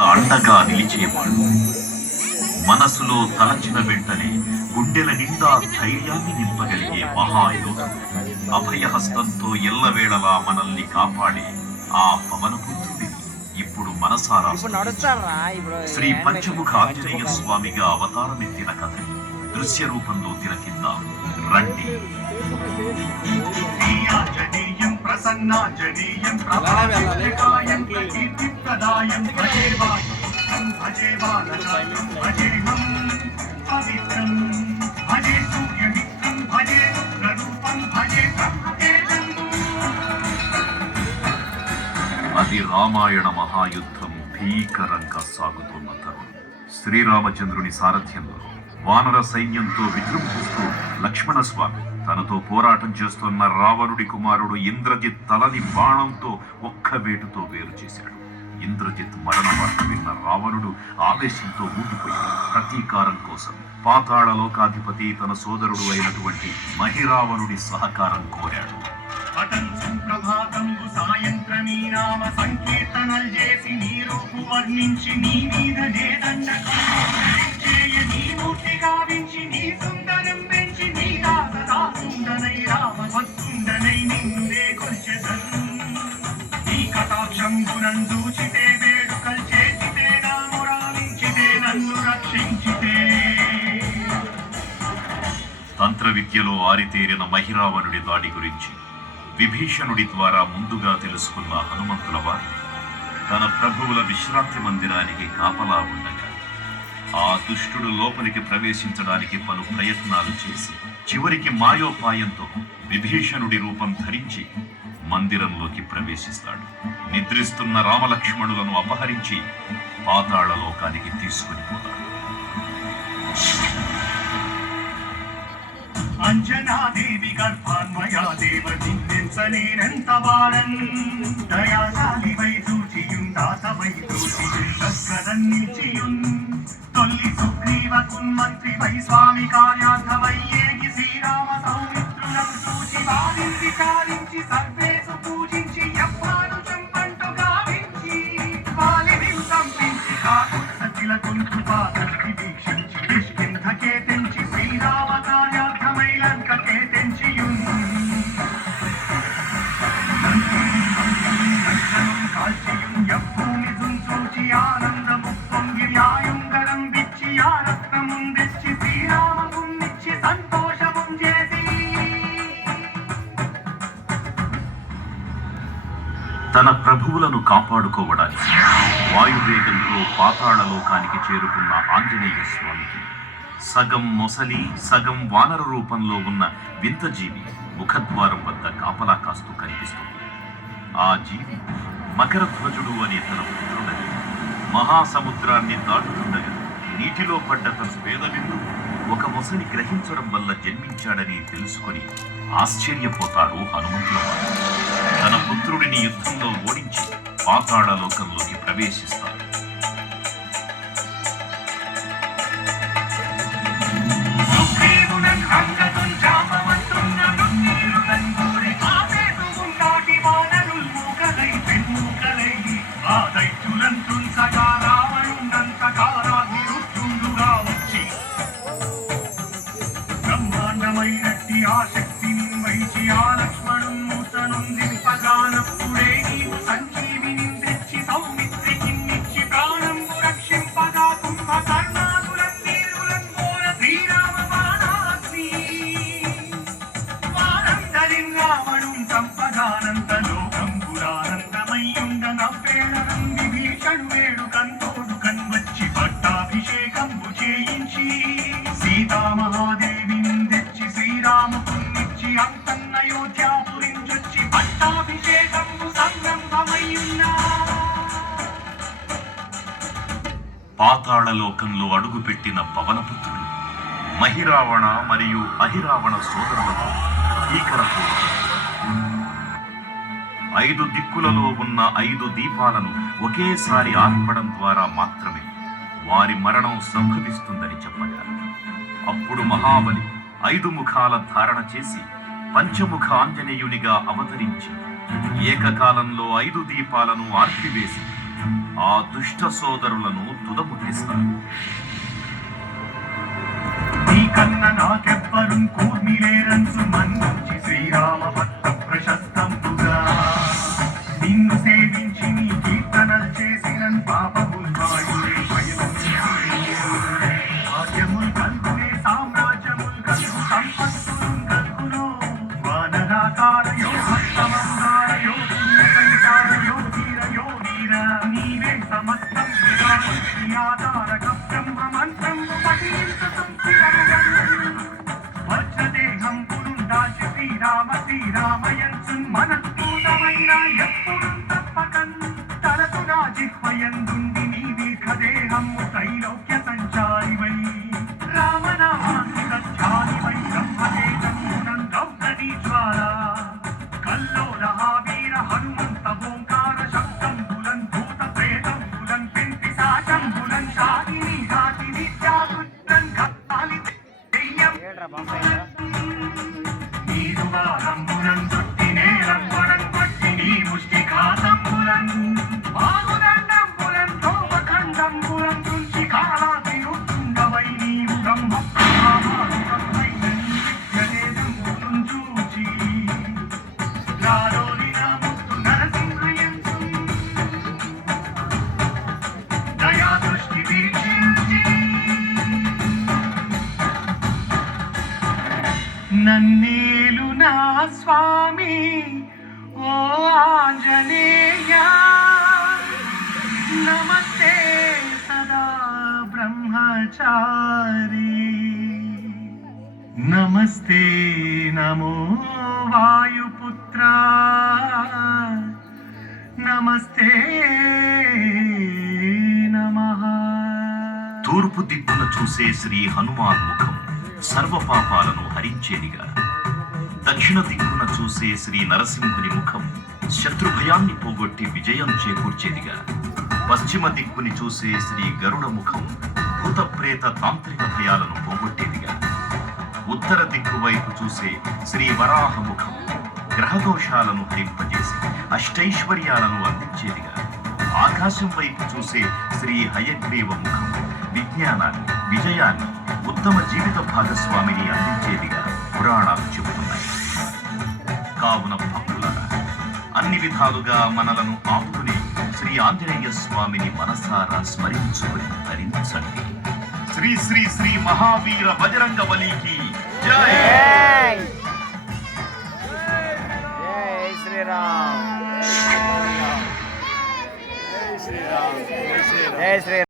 అండగా నిలిచేవాడు. మనసులో తలచిన వెంటనే గుండెల నిండా ధైర్యాన్ని నింపగలిగే మహాయోధుడు. అభయహస్తంతో ఎల్లవేళలా మనల్ని కాపాడే ఆ పవనపుత్రుడిని ఇప్పుడు మనసారా శ్రీ పంచముఖ ఆంజనేయ స్వామిగా అవతారమెత్తిన కథని దృశ్య రూపంలో తిలకిద్దాం రండి. ప్రసన్నాంజనేయం ప్రభావితకాయం కీర్తిప్రదాయం భజేవాయం భజేవాలయం భజేహం పవిత్రం భజే సూర్యమిత్రం భజే రుద్రరూపం భజే బ్రహ్మతేజం. అది రామాయణ మహాయుద్ధం భీకరంగా సాగుతున్న తరుణం. శ్రీరామచంద్రుని సారథ్యంలో వానర సైన్యంతో విజృంభిస్తూ లక్ష్మణస్వామి తనతో పోరాటం చేస్తున్న రావణుడి కుమారుడు ఇంద్రజిత్ తలని బాణంతో ఒక్క వేటుతో వేరు చేశాడు. ఇంద్రజిత్ మరణ వార్త విన్న రావణుడు ఆవేశంతో ఊగిపోయాడు. ప్రతీకారం కోసం పాతాళలోకాధిపతి తన సోదరుడు అయినటువంటి మహిరావణుడి సహకారం కోరాడు. సాయంత్రమీ నామ సంకీర్తనలు చేసి నీ రూపు వర్ణించి నీ మీద నీ మూర్తి గావించి నీ సుందరం పెంచి నీ దాసదాసుండనై రామభక్తుండనై నిన్నునే కొల్చెదను. నీ కటాక్షంబునం చూచితే వేడుకలు చేసితే నా మురాలించితే నన్ను రక్షించితే. తంత్ర విద్యలో ఆరితేరిన మహిరావణుడి దాడి గురించి విభీషణుడి ద్వారా ముందుగా తెలుసుకున్న హనుమంతుల వారు తన ప్రభువుల విశ్రాంతి మందిరానికి కాపలా ఉండగా ఆ దుష్టుడు లోపలికి ప్రవేశించడానికి పలు ప్రయత్నాలు చేసి చివరికి మాయోపాయంతో విభీషణుడి రూపం ధరించి మందిరంలోకి ప్రవేశిస్తాడు. నిద్రిస్తున్న రామలక్ష్మణులను అపహరించి పాతాళలోకానికి తీసుకుని పోతాడు. అంజనాదేవి గర్భాన్మయా దేవ నిందించలేనంత వారన్ దయాశాలి వై చూచియుందాసవై చూచియున్ తొల్లి సుగ్రీవకున్ మంత్రి వై స్వామి కార్యార్థమై ఏగి శ్రీరామ సౌమిత్రులం చూచి వారిని విచారించి సర్వేసు పూజించి ఎవ్వారు చంపంటు గావించి వాలిని సంపించి కాకుల సచిల కుంకుపాదర్కి వీక్షించి కిష్కింధకే తెంచి శ్రీరామ కార్యార్థమై లంకకే తెంచియున్ కాల్చియున్ యభూమి దుంచూచి ఆనందము పొంగి న్యాయుంగరం విచ్చి ఆరత్నముం తెచ్చి శ్రీరామమున్నిచ్చి సంతోషముం చేసి తన ప్రభువులను కాపాడుకోవడానికి వాయువేగంతో పాతాళలోకానికి చేరుకున్న ఆంజనేయ స్వామికి సగం మొసలి సగం వానర రూపంలో ఉన్న వింత జీవి ముఖద్వారం వద్ద కాపలా కాస్తూ కనిపిస్తుంది. ఆ జీవి మకరధ్వజుడు అనే తన పుత్రుడని మహాసముద్రాన్ని దాటుతుండగా నీటిలో పడ్డ తన వేదవిందు ఒక మొసలి గ్రహించడం వల్ల జన్మించాడని తెలుసుకొని ఆశ్చర్యపోతాడు హనుమంతుల వారు. తన పుత్రుడిని యుద్ధంలో ఓడించి పాతాళలోకంలోకి ప్రవేశిస్తాడు. బ్రహ్మాండమైనట్టి ఆ శక్తిని వైచి ఆ లక్ష్మణున్ముతనుందింపగానప్పుడే నీవు సంజీవిని తెచ్చి సౌమిత్రికిన్నిచ్చి ప్రాణంబు రక్షింపగా కుంభకర్ణాదులం వీరులం కోర శ్రీరామ బాణాగ్ని వారందరిన్ రావణుం సంపగానంత లోకంబురానందమయ్యుండ నవ్వేళనం విభీషణు వేడుకంతోడు కన్వచ్చి పట్టాభిషేకంబు చేయించి సీతామహాదేవిని తెచ్చి శ్రీరాముకున్నిచ్చి అంతన్నయోధ్యాపురించొచ్చి పట్టాభిషేకంబు సంరంభమయ్యున్నా. పాతాళలోకంలో అడుగుపెట్టిన పవనపుత్రుడు మహిరావణ మరియు అహిరావణ సోదరులతో భీకర పోరాటం. 5 దిక్కులలో ఉన్న 5 దీపాలను ఒకేసారి ఆర్పడం ద్వారా మాత్రమే వారి మరణం సంభవిస్తుందని చెప్పగారు. అప్పుడు మహాబలి 5 ముఖాల ధారణ చేసి పంచముఖ ఆంజనేయునిగా అవతరించి ఏకకాలంలో 5 దీపాలను ఆర్పివేసి ఆ దుష్ట సోదరులను తుదముట్టిస్తారు. నీకన్న నాకెవ్వరు కూర్మిలేరంచు మన్నుంచి శ్రీరామ భక్త ప్రశస్తంపుగా నిన్ను సేవించి నీ కీర్తనలు చేసిన పాపముల్ వాయుడే భాగ్యముల్ కల్గునే సామ్రాజ్యముల్ కల్గు సంపత్తులు కల్గునో వానరాకారయో భక్తమంగారయో పుణ్యకంకారయో ధీరయో ధీర నీవే సమస్తం ఆధారక బ్రహ్మ మంత్రం శ్రీరామయంచు మనస్ఫూతమైన ఎప్పుడు తప్పకన్ తలతు నా జిహ్వయందుండి నీ దీర్ఘదేహము త్రైలోక్య సంచారివై రామనామాన్ని సత్యానివై బ్రహ్మతేజమునం గౌతని జ్వాల కల్లోల వీర హనుమంత ఓంకార శబ్దంబులన్ భూత ప్రేతంబులన్ పెంటి సాచంబులన్ షాదిని ఘాతిని జాగుత్రన్ గాలి దెయ్యం నీరువారంబులన్ చుట్టి నేరంబులన్ పట్టి నీ ముష్టి ఘాతంబులన్ బాగుదండంబులన్ తోమఖండంబులన్ తుంచి కాలాతి ఉత్తుండవై నీవు బ్రహ్మ ప్రమాణుడవైన నీ విద్యనేదంబులన్ చూచి రారోలిన ముక్తు నరసింహయంచు దయా దృష్టి వీక్షించి నన్నేలు నా స్వామి ఓ ఆంజనేయ నమస్తే సదా బ్రహ్మచారి నమస్తే నమో వాయుపుత్ర నమస్తే నమః. తూర్పు దిక్కున చూసే శ్రీ హనుమాన్ ముఖం సర్వ పాపాలను హరించేదిగా, దక్షిణ దిక్కున చూసే శ్రీ నరసింహుని ముఖం శత్రుభయాన్ని పోగొట్టి విజయం చేకూర్చేదిగా, పశ్చిమ దిక్కుని చూసే శ్రీ గరుడ ముఖం భూత ప్రేత తాంత్రిక భయాలను పోగొట్టేదిగా, ఉత్తర దిక్కు వైపు చూసే శ్రీ వరాహ ముఖం గ్రహదోషాలను హరింపజేసి అష్టైశ్వర్యాలను అందించేదిగా, ఆకాశం వైపు చూసే శ్రీ హయగ్రీవ ముఖం విజ్ఞానాన్ని, విజయాన్ని, ఉత్తమ జీవిత భాగస్వామిని అందించేదిగా పురాణాలు చెబుతున్నాయి. కావున భక్తులారా, అన్ని విధాలుగా మనలను ఆపుకునే శ్రీ ఆంజనేయ స్వామిని మనసారా స్మరించుకుని ధరించండి. శ్రీ శ్రీ శ్రీ మహావీర బజరంగ బలికి జై. జై శ్రీరామ్. జై శ్రీరామ్. జై శ్రీరామ్.